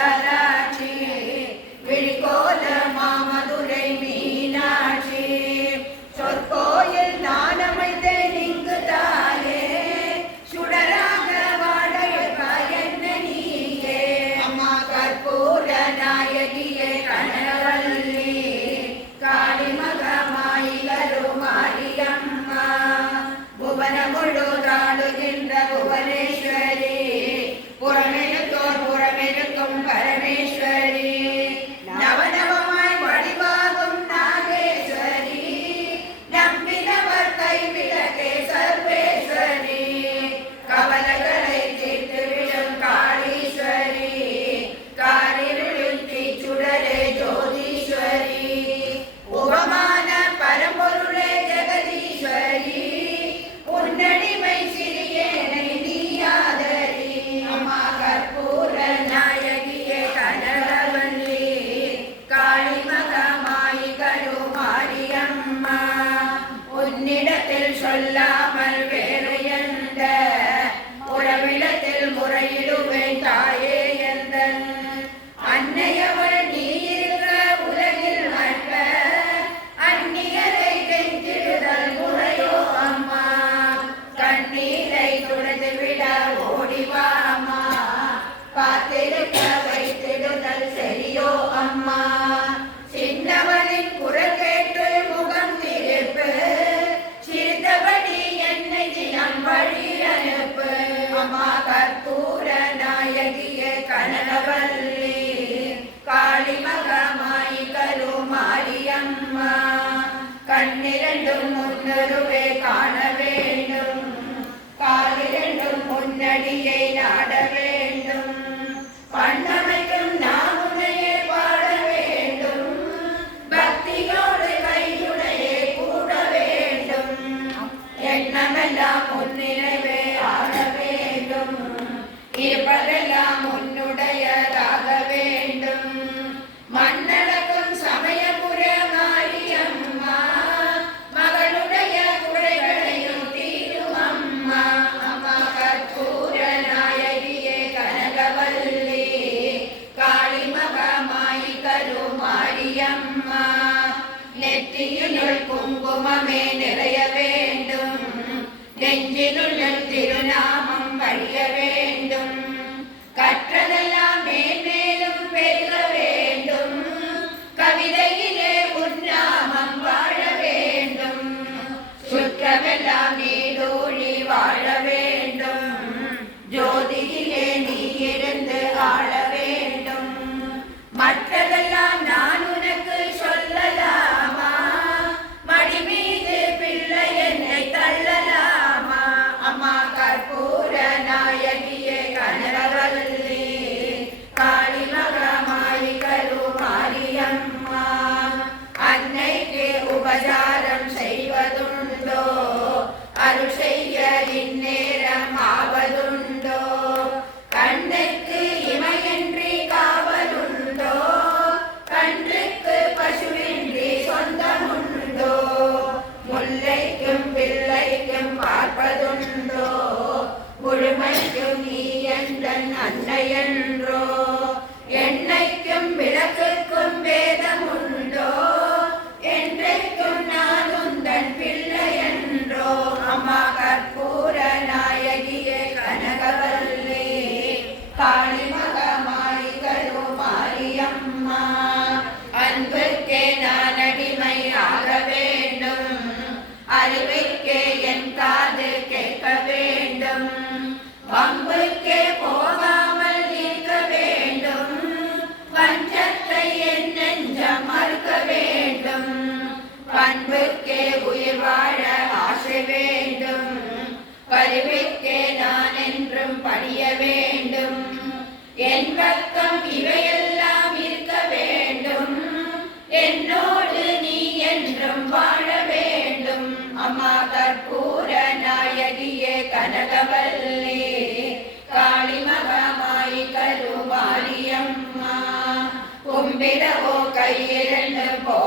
விசாலாட்சி விழிகோல மாமதுரை மீனாட்சி சொற்கோயில் நான் அமைத்தேன் இங்கு தாயே சுடராக வாழ என்ன நீயே அம்மா கற்பூர நாயகியே கனகவல்லி காளிமகமாயிலரு மாரியம்மா புவன முழுதாடுகின்ற புவனேஸ்வரி புறமெழுத்தோர் புறமெழுக்கும் பரமேஸ்வரி நவநவமாய் வடிவாகும் நாகேஸ்வரி நம்பினவர் கைவிளக்கே சர்வேஸ்வரி கவலைகளை தீர்த்துவிடும் காளீஸ்வரி காரிருளில் தீச்சுடரே ஜோதீஸ்வரி உபமான பரம்பொருளே ஜெகதீஸ்வரி உன்னடிமை சிறியேனை நீயாதரி அம்மா கற்பூர நாயகியே கனகவல்லி காளிமகமாயி கருமாரியம்மா உன்னிடத்தில் சொல்லாமல் வேறு எந்த உறவிடத்தில் முறையிடுவேன் தாயே எந்தன் அன்னையவள் நீ இருக்க உலகில் மற்ற அந்நியரை கெஞ்சிடுதல் முறையோ அம்மா கண்ணீரை துடைத்துவிட ஓடிவாமா காத்திருக்க வைத்திடுதல் சரியோ அம்மா சின்னவனின் குரல் கேட்டு முகம் திருப்பு சிரித்தபடி என்னை தினம் வழி அனுப்பு அம்மா கற்பூர நாயகியே கனகவல்லி காளிமகமாயி கருமாரியம்மா கண்ணிரண்டும் முன்னருவே காண வேண்டும் காலிரண்டும் முன்னடியை நாட வேண்டும் பண்ணமைக்கும் நாம் உன்னையே பாட வேண்டும் பக்தியோடு கையுடையே கூட வேண்டும் எண்ணமெல்லாம் முன்னிலைவே ஆட வேண்டும் இருப்பதெல்லாம் உன்னுடையதாக வேண்டும் மண்ணடக்கும் சமயபுர மாரியம்மா மகளுடைய குறைகளையும் தீரும் அம்மா அம்மா கற்பூர நாயகியே கனகவல்லி காளிமகமாயி கருமாரியம்மா நெற்றியினுள் குங்குமமே நிறைய வேண்டும் நெஞ்சினுள் திருநாமம் வழிய வேண்டும் கற்றதெல்லாம் மேன்மேலும் பெருக வேண்டும் கவிதையிலே உன்னாமம் வாழ வேண்டும் சுற்றமெல்லாம் நீடூழி வாழ வேண்டும் ஜோதியிலே நீ இருந்து ஆள வேண்டும் மற்றதெல்லாம் நான் உனக்கு சொல்லலாமா மடி மீது பிள்ளை என்னை தள்ளலாமா அம்மா கற்பூர நாயகியே கனகவல்லி காளிமகமாயி கருமாரியம்மா அன்னைக்கு உபசாரம் செய்வதுண்டோ அருள் செய்ய இந்நேரம் ஆவதுண்டோ கண்ணுக்கு இமையின்றி காவலுண்டோ கன்றுக்கு பசுவின்றி சொந்தமுண்டோ முல்லைக்கும் பிள்ளைக்கும் பார்ப்பதுண்டோ முழுமைக்கும் நீ எந்தன் அன்னையன்றோ என்னைக்கும் விளக்குக்கும் வேதமுண்டோ என்றைக்கும் நான் உந்தன் பிள்ளையன்றோ அம்மா கற்பூர நாயகியே கனகவல்லி காளிமகமாயி கருமாரியம்மா அன்புக்கே நான் அடிமை ஆக வேண்டும் அறிவுக்கே என் காது கேட்க வேண்டும் வம்புக்கே போகாமல் இருக்க வேண்டும் பஞ்சத்தை என் நெஞ்சம் மறுக்க வேண்டும் பண்புக்கே உயிர் வாழ ஆசை வேண்டும் பரிவுக்கே நான் என்றும் பணிய வேண்டும் என் பக்கம் இவையெல்லாம் இருக்க வேண்டும் என்னோடு நீ என்றும் வாழ வேண்டும் அம்மா கற்பூர நாயகியே கனகவல்லி காளிமகமாயி கருமாரியம்மா கும்பிடவோ கையிரண்டு போ